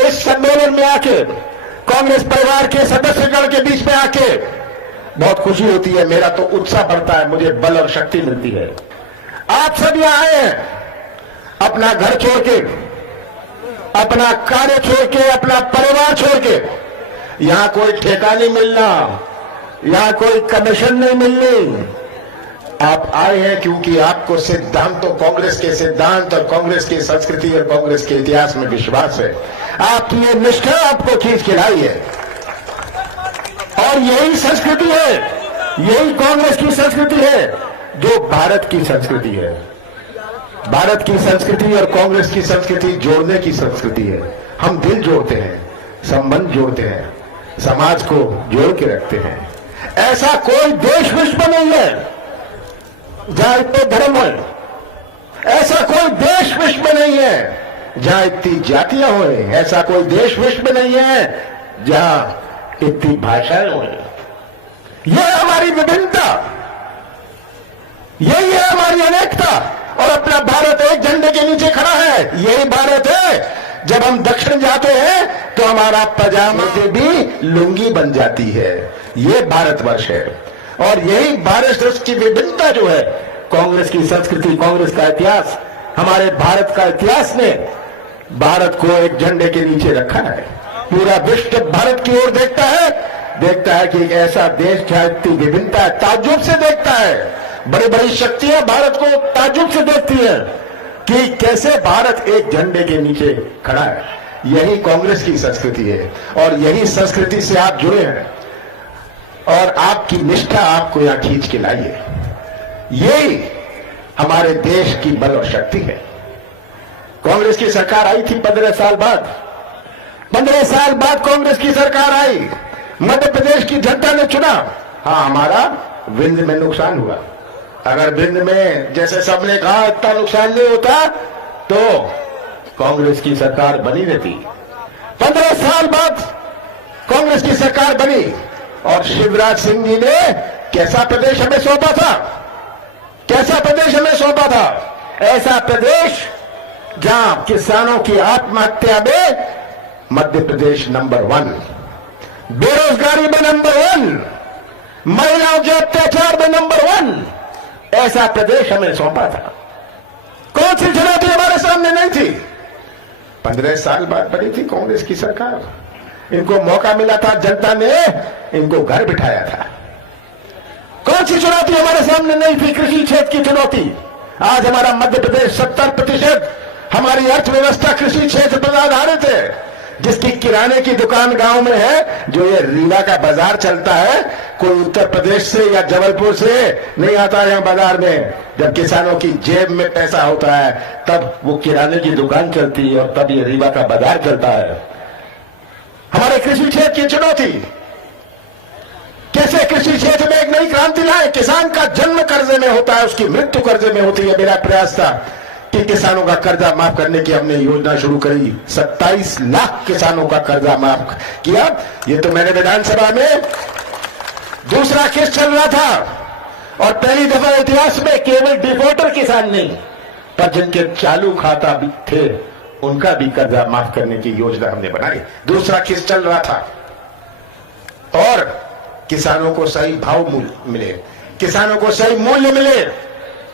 इस सम्मेलन में आके, कांग्रेस परिवार के सदस्यगण के बीच में आके बहुत खुशी होती है। मेरा तो उत्साह बढ़ता है, मुझे बल और शक्ति मिलती है। आप सब यहां आए हैं अपना घर छोड़ के, अपना कार्य छोड़ के, अपना परिवार छोड़ के। यहां कोई ठेका नहीं मिलना, यहां कोई कमीशन नहीं मिलनी। आप आए हैं क्योंकि आपको सिद्धांतों, कांग्रेस के सिद्धांत और कांग्रेस की संस्कृति और कांग्रेस के इतिहास में विश्वास है। आपकी ये निष्ठा आपको खींच के लाई है और यही संस्कृति है, यही कांग्रेस की संस्कृति है जो भारत की संस्कृति है। भारत की संस्कृति और कांग्रेस की संस्कृति जोड़ने की संस्कृति है। हम दिल जोड़ते हैं, संबंध जोड़ते हैं, समाज को जोड़ के रखते हैं। ऐसा कोई देश विश्व में नहीं है जहां इतने धर्म है, ऐसा कोई देश विश्व में नहीं है जहां इतनी जातियां हो, ऐसा कोई देश विश्व में नहीं है जहां इतनी भाषाएं हो। यह हमारी विभिन्नता, यही है हमारी अनेकता। और अपना भारत एक झंडे के नीचे खड़ा है। यही भारत है जब हम दक्षिण जाते हैं तो हमारा पजामा से भी लुंगी बन जाती है। ये भारतवर्ष है और यही भारत देश की विभिन्नता जो है, कांग्रेस की संस्कृति, कांग्रेस का इतिहास, हमारे भारत का इतिहास ने भारत को एक झंडे के नीचे रखा है। पूरा विश्व भारत की ओर देखता है कि एक ऐसा देश जहां इतनी विभिन्नता है, ताज्जुब से देखता है। बड़ी बड़ी शक्तियां भारत को ताज्जुब से देखती हैं कि कैसे भारत एक झंडे के नीचे खड़ा है। यही कांग्रेस की संस्कृति है और यही संस्कृति से आप जुड़े हैं और आपकी निष्ठा आपको यहां खींच के लाई है। यही हमारे देश की बल और शक्ति है। कांग्रेस की सरकार आई थी 15 साल बाद। 15 साल बाद कांग्रेस की सरकार आई, मध्य प्रदेश की जनता ने चुना। हाँ, हमारा विंध्य में नुकसान हुआ। अगर विंध्य में जैसे सबने कहा इतना नुकसान नहीं होता तो कांग्रेस की सरकार बनी रहती। 15 साल बाद कांग्रेस की सरकार बनी और शिवराज सिंह जी ने कैसा प्रदेश हमें सौंपा था, कैसा प्रदेश हमें सौंपा था? ऐसा प्रदेश जहां किसानों की आत्महत्या में मध्य प्रदेश नंबर 1, बेरोजगारी में नंबर 1, महिलाओं के अत्याचार में नंबर 1, ऐसा प्रदेश हमें सौंपा था। कौन सी चुनौती हमारे सामने नहीं थी? 15 साल बाद बनी थी कांग्रेस की सरकार। इनको मौका मिला था, जनता ने इनको घर बिठाया था। कौन सी चुनौती हमारे सामने नहीं थी? कृषि क्षेत्र की चुनौती। आज हमारा मध्य प्रदेश 70% हमारी अर्थव्यवस्था कृषि क्षेत्र पर आधारित है। जिसकी किराने की दुकान गांव में है, जो ये रीवा का बाजार चलता है, कोई उत्तर प्रदेश से या जबलपुर से नहीं आता है यहाँ बाजार में। जब किसानों की जेब में पैसा होता है तब वो किराने की दुकान चलती है और तब ये रीवा का बाजार चलता है। हमारे कृषि क्षेत्र की चुनौती, कैसे कृषि क्षेत्र में एक नई क्रांति लाए। किसान का जन्म कर्जे में होता है, उसकी मृत्यु कर्जे में होती है। मेरा प्रयास था कि किसानों का कर्जा माफ करने की हमने योजना शुरू करी। 27 लाख किसानों का कर्जा माफ किया। ये तो मैंने विधानसभा में दूसरा केस चल रहा था और पहली दफा इतिहास में केवल डिफॉल्टर किसान नहीं, पर जिनके चालू खाता भी थे उनका भी कर्जा माफ करने की योजना हमने बनाई। दूसरा केस चल रहा था और किसानों को सही भाव मिले, किसानों को सही मूल्य मिले,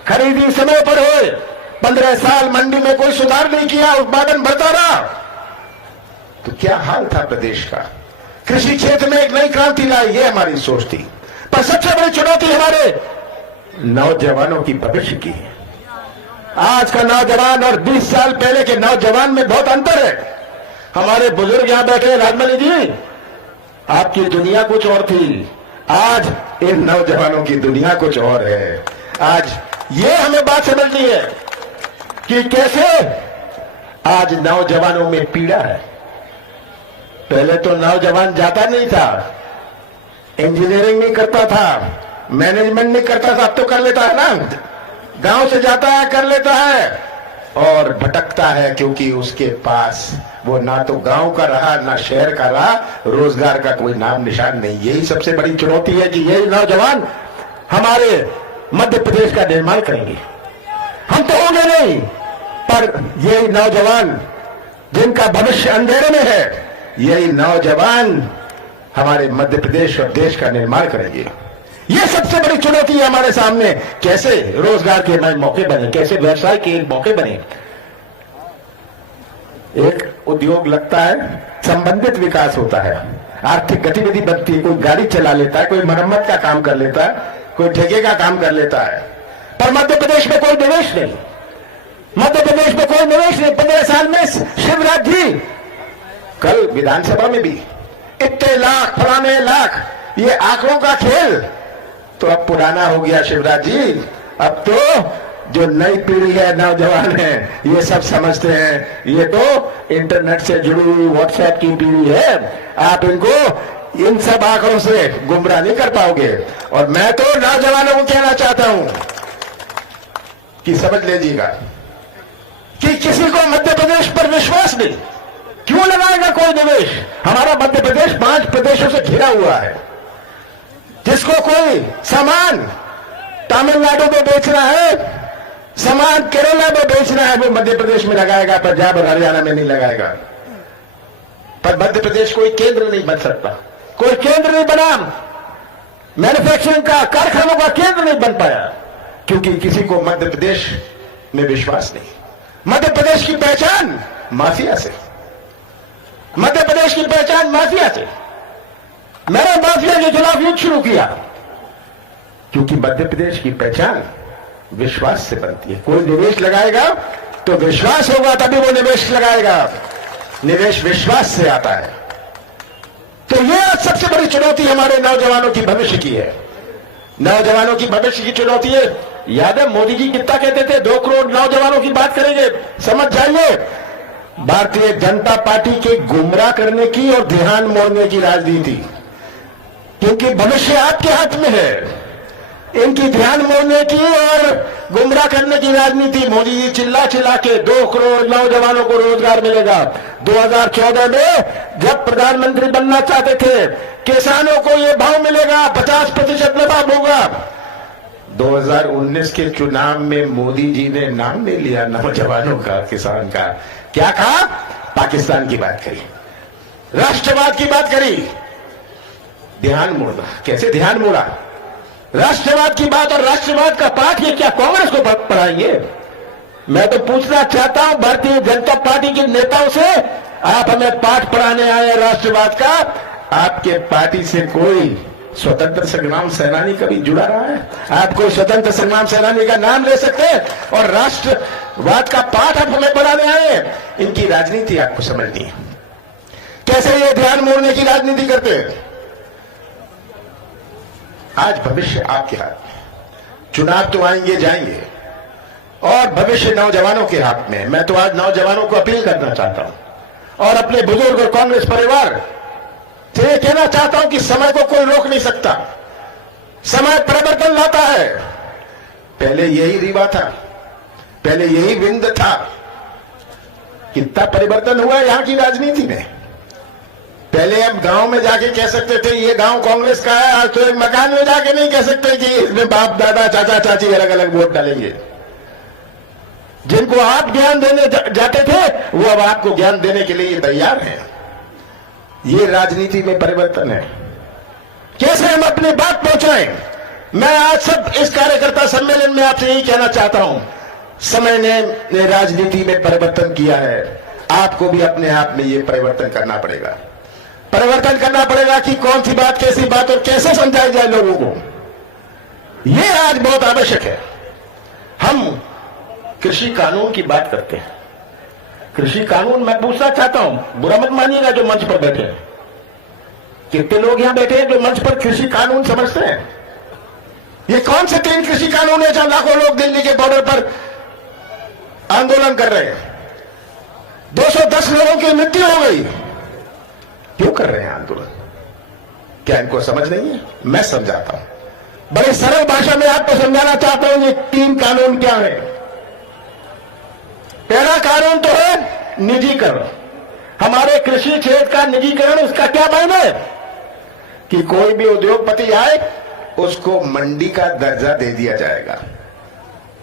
खरीदी समय पर हो। 15 साल मंडी में कोई सुधार नहीं किया, उत्पादन बढ़ता रहा। तो क्या हाल था प्रदेश का? कृषि क्षेत्र में एक नई क्रांति लाई, ये हमारी सोच थी। पर सबसे बड़ी चुनौती हमारे नौजवानों की भविष्य की है। आज का नौजवान और 20 साल पहले के नौजवान में बहुत अंतर है। हमारे बुजुर्ग यहां बैठे, राजमणि जी, आपकी दुनिया कुछ और थी, आज इन नौजवानों की दुनिया कुछ और है। आज ये हमें बात समझनी है कि कैसे आज नौजवानों में पीड़ा है। पहले तो नौजवान जाता नहीं था, इंजीनियरिंग नहीं करता था, मैनेजमेंट नहीं करता था, अब तो कर लेता है ना, गांव से जाता है कर लेता है और भटकता है क्योंकि उसके पास वो ना तो गांव का रहा ना शहर का रहा, रोजगार का कोई नाम निशान नहीं। यही सबसे बड़ी चुनौती है कि यही नौजवान हमारे मध्य प्रदेश का निर्माण करेंगे। हम तो होंगे नहीं, पर यही नौजवान जिनका भविष्य अंधेरे में है, यही नौजवान हमारे मध्य प्रदेश और देश का निर्माण करेंगे। यह सबसे बड़ी चुनौती है हमारे सामने। कैसे रोजगार के नए मौके बने, कैसे व्यवसाय के मौके बने। एक उद्योग लगता है, संबंधित विकास होता है, आर्थिक गतिविधि बनती है। कोई गाड़ी चला लेता है, कोई मरम्मत का काम कर लेता है, कोई ठेके का काम कर लेता है, पर मध्य प्रदेश में कोई निवेश नहीं। मध्य प्रदेश में कोई निवेश नहीं। 15 साल में शिवराज जी, कल विधानसभा में भी इतने लाख, फलाने लाख, ये आंकड़ों का खेल तो अब पुराना हो गया शिवराज जी। अब तो जो नई पीढ़ी है, नौजवान है, ये सब समझते हैं ये तो इंटरनेट से जुड़ी हुई व्हाट्सएप की पीढ़ी है। आप इनको इन सब आंकड़ों से गुमराह नहीं कर पाओगे। और मैं तो नौजवानों को कहना चाहता हूं कि समझ लीजिएगा कि किसी को मध्य प्रदेश पर विश्वास नहीं। क्यों लगाएगा कोई निवेश? हमारा मध्य प्रदेश 5 प्रदेशों से घिरा हुआ है। जिसको कोई सामान तमिलनाडु में बेचना है, सामान केरला में बेचना है, वो मध्य प्रदेश में लगाएगा, पंजाब और हरियाणा में नहीं लगाएगा। पर मध्य प्रदेश कोई केंद्र नहीं बन सकता, कोई केंद्र नहीं बना, मैन्युफैक्चरिंग का, कारखानों का केंद्र नहीं बन पाया, क्योंकि किसी को मध्य प्रदेश में विश्वास नहीं। मध्य प्रदेश की पहचान माफिया से, मध्य प्रदेश की पहचान माफिया से। मैंने माफिया के खिलाफ युद्ध शुरू किया, क्योंकि मध्य प्रदेश की पहचान विश्वास से बनती है। कोई निवेश लगाएगा तो विश्वास होगा, तभी वो निवेश लगाएगा। निवेश विश्वास से आता है। तो यह सबसे बड़ी चुनौती हमारे नौजवानों की भविष्य की है। नौजवानों की भविष्य की चुनौती है। याद है मोदी जी कितना कहते थे, 2 करोड़ नौजवानों की बात करेंगे। समझ जाइए, भारतीय जनता पार्टी के गुमराह करने की और ध्यान मोड़ने की राजनीति, क्योंकि भविष्य आपके हाथ में है। इनकी ध्यान मोड़ने की और गुमराह करने की राजनीति। मोदी जी चिल्ला चिल्ला के 2 करोड़ नौजवानों को रोजगार मिलेगा। 2014 में जब प्रधानमंत्री बनना चाहते थे, किसानों को ये भाव मिलेगा, 50% लाभ होगा। 2019 के चुनाव में मोदी जी ने नाम ले लिया नौजवानों का, किसान का। क्या कहा? पाकिस्तान की बात करी, राष्ट्रवाद की बात करी। ध्यान मोड़ा। कैसे ध्यान मोड़ा? राष्ट्रवाद की बात और राष्ट्रवाद का पाठ ये क्या कांग्रेस को पढ़ाएंगे? मैं तो पूछना चाहता हूं भारतीय जनता पार्टी के नेताओं से, आप हमें पाठ पढ़ाने आए राष्ट्रवाद का? आपके पार्टी से कोई स्वतंत्र संग्राम सेनानी कभी जुड़ा रहा है? आप कोई स्वतंत्र संग्राम सेनानी का नाम ले सकते हैं? और राष्ट्रवाद का पाठ आप हमें पढ़ाने आए? इनकी राजनीति आपको समझनी है। कैसे ये ध्यान मोड़ने की राजनीति करते हैं? आज भविष्य आपके हाथ में। चुनाव तो आएंगे जाएंगे, और भविष्य नौजवानों के हाथ में। मैं तो आज नौजवानों को अपील करना चाहता हूं और अपने बुजुर्ग और कांग्रेस परिवार से यह कहना चाहता हूं कि समय को कोई रोक नहीं सकता। समय परिवर्तन लाता है। पहले यही रीवा था, पहले यही विंद था। कितना परिवर्तन हुआ है यहां की राजनीति में। पहले हम गांव में जाके कह सकते थे ये गांव कांग्रेस का है, आज तो एक मकान में जाके नहीं कह सकते कि इसमें बाप दादा चाचा चाची अलग अलग वोट डालेंगे। जिनको आप ज्ञान देने जाते थे, वो अब आपको ज्ञान देने के लिए तैयार हैं। ये राजनीति में परिवर्तन है। कैसे हम अपनी बात पहुंचाएं? मैं आज सब इस कार्यकर्ता सम्मेलन में आपसे यही कहना चाहता हूं, समय ने राजनीति में परिवर्तन किया है। आपको भी अपने आप में ये परिवर्तन करना पड़ेगा। परिवर्तन करना पड़ेगा कि कौन सी बात, कैसी बात और कैसे समझाई जाए लोगों को। यह आज बहुत आवश्यक है। हम कृषि कानून की बात करते हैं। कृषि कानून, मैं पूछना चाहता हूं, बुरा मत मानिएगा जो मंच पर बैठे हैं। कितने लोग यहां बैठे हैं जो मंच पर कृषि कानून समझते हैं? ये कौन से 3 कृषि कानून है जहां लाखों लोग दिल्ली के बॉर्डर पर आंदोलन कर रहे हैं? 210 लोगों की मृत्यु हो गई। क्यों कर रहे हैं आंदोलन? क्या इनको समझ नहीं है? मैं समझाता हूं, बड़ी सरल भाषा में आपको समझाना चाहता हूं। ये 3 कानून क्या है? पहला कानून तो है निजीकरण। हमारे कृषि क्षेत्र का निजीकरण। उसका क्या मायने है? कि कोई भी उद्योगपति आए, उसको मंडी का दर्जा दे दिया जाएगा।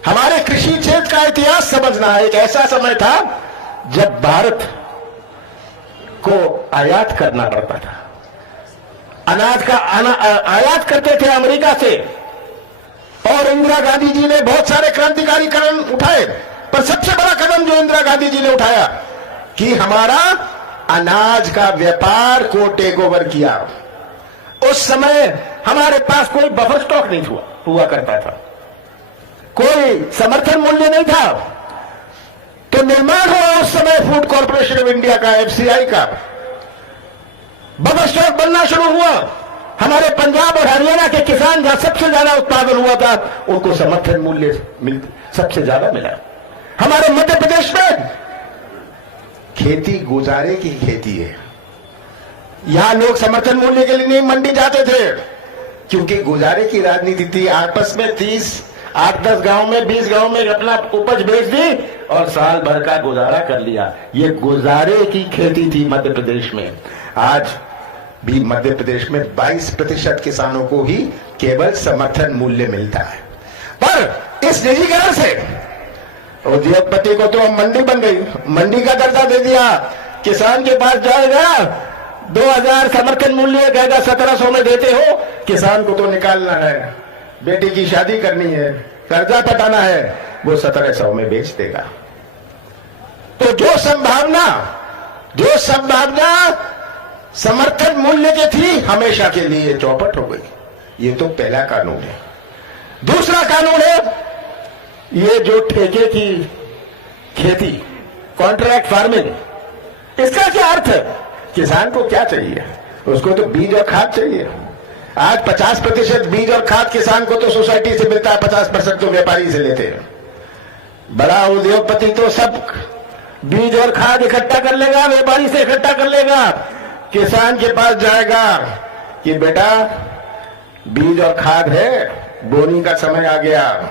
हमारे कृषि क्षेत्र का इतिहास समझना है। एक ऐसा समय था जब भारत को आयात करना पड़ता था। अनाज का आयात करते थे अमेरिका से। और इंदिरा गांधी जी ने बहुत सारे क्रांतिकारी कदम उठाए, पर सबसे बड़ा कदम जो इंदिरा गांधी जी ने उठाया कि हमारा अनाज का व्यापार को टेक ओवर किया। उस समय हमारे पास कोई बफर स्टॉक नहीं हुआ करता था, कोई समर्थन मूल्य नहीं था। तो निर्माण हुआ उस समय फूड कॉर्पोरेशन ऑफ इंडिया का, एफसीआई का। बफर स्टॉक बनना शुरू हुआ। हमारे पंजाब और हरियाणा के किसान जहां सबसे ज्यादा उत्पादन हुआ था, उनको समर्थन मूल्य सबसे ज्यादा मिला। हमारे मध्य प्रदेश में खेती गुजारे की खेती है। यहां लोग समर्थन मूल्य के लिए नहीं मंडी जाते थे, क्योंकि गुजारे की राजनीति थी। आपस में 8-10 गांव में 20 गांव में अपना उपज बेच दी और साल भर का गुजारा कर लिया। ये गुजारे की खेती थी मध्य प्रदेश में। आज भी मध्य प्रदेश में 22% किसानों को ही केवल समर्थन मूल्य मिलता है। पर इस निजीकरण से उद्योगपति को तो मंडी बन गई, मंडी का दर्जा दे दिया। किसान के पास जाएगा 2000 समर्थन मूल्य, कहेगा 1700 में देते हो। किसान को तो निकालना है, बेटी की शादी करनी है, कर्जा पटाना है, वो 1700 में बेच देगा। तो जो संभावना समर्थन मूल्य की थी, हमेशा के लिए चौपट हो गई। ये तो पहला कानून है। दूसरा कानून है ये जो ठेके की खेती, कॉन्ट्रैक्ट फार्मिंग। इसका क्या अर्थ है? किसान को क्या चाहिए? उसको तो बीज और खाद चाहिए। आज 50% बीज और खाद किसान को तो सोसाइटी से मिलता है, 50% तो व्यापारी से लेते हैं। बड़ा उद्योगपति तो सब बीज और खाद इकट्ठा कर लेगा, व्यापारी से इकट्ठा कर लेगा। किसान के पास जाएगा कि बेटा बीज और खाद है, बोनी का समय आ गया।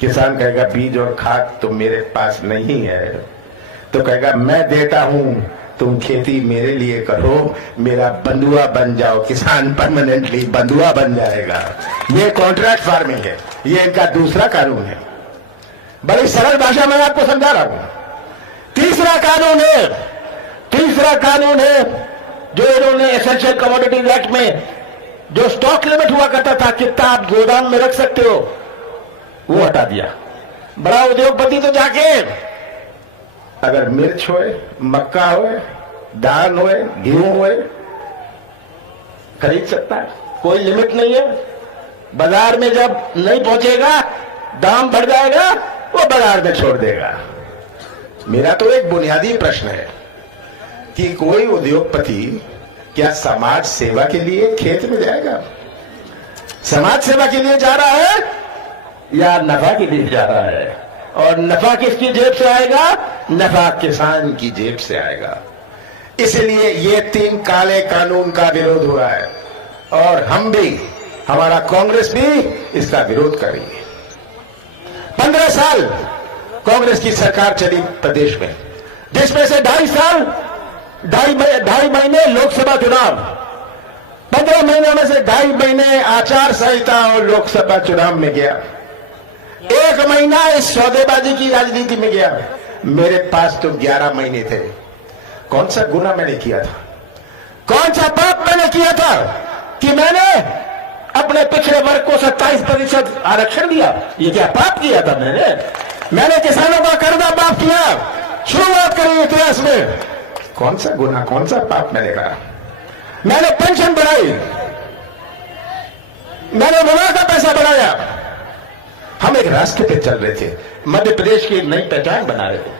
किसान कहेगा बीज और खाद तो मेरे पास नहीं है। तो कहेगा मैं देता हूं, तुम खेती मेरे लिए करो, मेरा बंधुआ बन जाओ। किसान परमानेंटली बंधुआ बन जाएगा। ये कॉन्ट्रैक्ट फार्मिंग है। ये इनका दूसरा कानून है। बड़ी सरल भाषा में आपको समझा रहा हूं। तीसरा कानून है जो इन्होंने एसेंशियल कमोडिटीज एक्ट में जो स्टॉक लिमिट हुआ करता था, कितना आप गोदाम में रख सकते हो, वो हटा दिया। बड़ा उद्योगपति तो जाके अगर मिर्च होए, मक्का होए, दाल होए, गेहूं होए, खरीद सकता है। कोई लिमिट नहीं है। बाजार में जब नहीं पहुंचेगा, दाम बढ़ जाएगा, वो बाजार में छोड़ देगा। मेरा तो एक बुनियादी प्रश्न है कि कोई उद्योगपति क्या समाज सेवा के लिए खेत में जाएगा? समाज सेवा के लिए जा रहा है या नफा के लिए जा रहा है? और नफा किसकी जेब से आएगा? नफा किसान की जेब से आएगा। इसलिए ये 3 काले कानून का विरोध हो रहा है और हम भी, हमारा कांग्रेस भी इसका विरोध करेंगे। 15 साल कांग्रेस की सरकार चली प्रदेश में, जिसमें से 2.5 महीने लोकसभा चुनाव, 15 महीनों में से 2.5 महीने आचार संहिता और लोकसभा चुनाव में गया। 1 महीना इस सौदेबाजी की राजनीति में गया। मेरे पास तो 11 महीने थे। कौन सा गुनाह मैंने किया था? कौन सा पाप मैंने किया था कि मैंने अपने पिछड़े वर्ग को 27% आरक्षण दिया? ये क्या पाप किया था मैंने किसानों का कर्जा माफ किया। शुरुआत करी इतिहास में। कौन सा गुनाह, कौन सा पाप मैंने करा? मैंने पेंशन बढ़ाई, मैंने विवाह का पैसा बढ़ाया। हम एक रास्ते पे चल रहे थे, मध्य प्रदेश की एक नई पहचान बना रहे थे।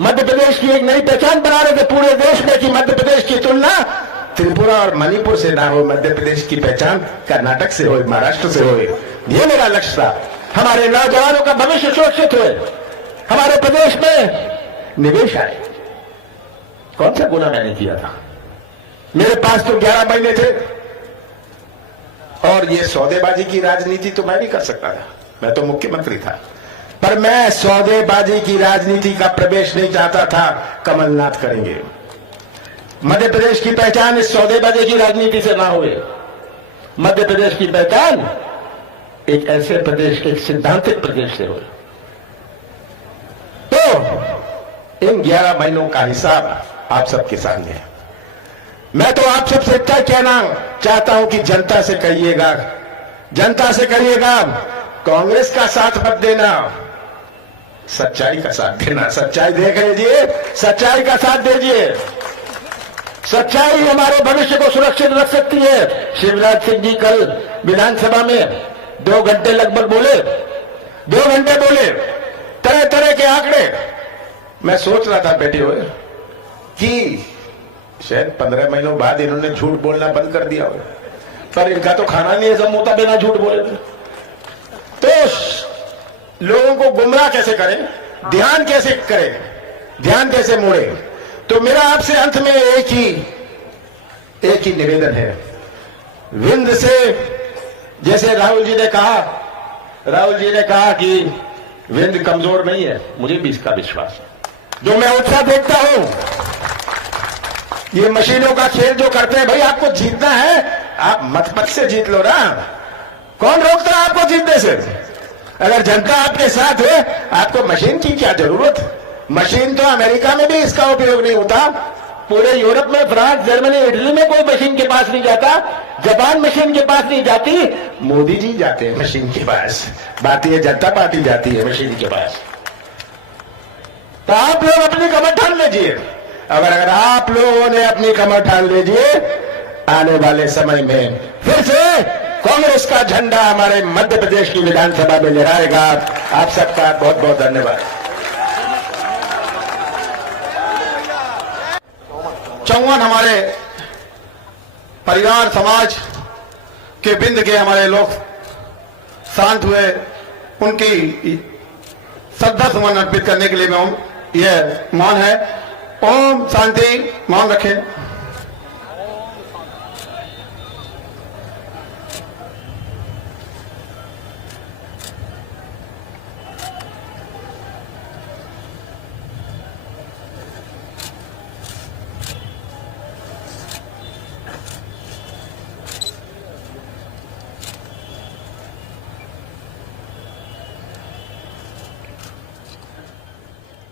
मध्य प्रदेश की एक नई पहचान बना रहे थे पूरे देश में कि मध्य प्रदेश की तुलना त्रिपुरा और मणिपुर से ना हो, मध्य प्रदेश की पहचान कर्नाटक से हो, महाराष्ट्र से हो। ये मेरा लक्ष्य था। हमारे नौजवानों का भविष्य सुरक्षित हो, हमारे प्रदेश में निवेश आए। कौन सा गुनाह मैंने किया था? मेरे पास तो 11 महीने थे और ये सौदेबाजी की राजनीति तो मैं भी कर सकता था, मैं तो मुख्यमंत्री था। पर मैं सौदेबाजी की राजनीति का प्रवेश नहीं चाहता था। कमलनाथ करेंगे। मध्य प्रदेश की पहचान इस सौदेबाजी की राजनीति से ना हुए। मध्य प्रदेश की पहचान एक ऐसे प्रदेश, एक सिद्धांतिक प्रदेश से हुए। तो इन 11 महीनों का हिसाब आप सबके सामने। मैं तो आप सबसे क्या कहना चाहता हूं कि जनता से कहिएगा, जनता से कहिएगा, कांग्रेस का साथ मत देना, सच्चाई का साथ देना। सच्चाई देख लीजिए, सच्चाई का साथ दीजिए। सच्चाई हमारे भविष्य को सुरक्षित रख सकती है। शिवराज सिंह जी कल विधानसभा में 2 घंटे लगभग बोले, 2 घंटे बोले, तरह तरह के आंकड़े। मैं सोच रहा था बैठे हुए कि शायद 15 महीनों बाद इन्होंने झूठ बोलना बंद कर दिया हो, पर इनका तो खाना नहीं है, सब मुंह बिना झूठ बोले। तो लोगों को गुमराह कैसे करें, ध्यान कैसे करें, ध्यान कैसे मोड़े। तो मेरा आपसे अंत में एक ही निवेदन है। विंध्य से, जैसे राहुल जी ने कहा कि विंध्य कमजोर नहीं है, मुझे भी इसका विश्वास है। जो मैं उत्साह देखता हूं, ये मशीनों का खेल जो करते हैं, भाई आपको जीतना है, आप मत से जीत लो ना, कौन रोकता है आपको जीतने से? अगर जनता आपके साथ है, आपको मशीन की क्या जरूरत? मशीन तो अमेरिका में भी इसका उपयोग नहीं होता, पूरे यूरोप में, फ्रांस, जर्मनी, इटली में कोई मशीन के पास नहीं जाता, जापान मशीन के पास नहीं जाती, मोदी जी जाते हैं मशीन के पास, भारतीय जनता पार्टी जाती है मशीन के पास। तो आप लोग अपनी कमर ठान लीजिए। अगर आप लोगों ने अपनी कमर ठान लीजिए, आने वाले समय में फिर से कांग्रेस का झंडा हमारे मध्य प्रदेश की विधानसभा में लहराएगा। आप सबका बहुत बहुत धन्यवाद। 54 हमारे परिवार समाज के बिंद के हमारे लोग शांत हुए, उनकी श्रद्धा सुमन अर्पित करने के लिए मैं यह मौन है। ओम शांति। मौन रखें।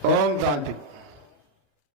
ओम शांति।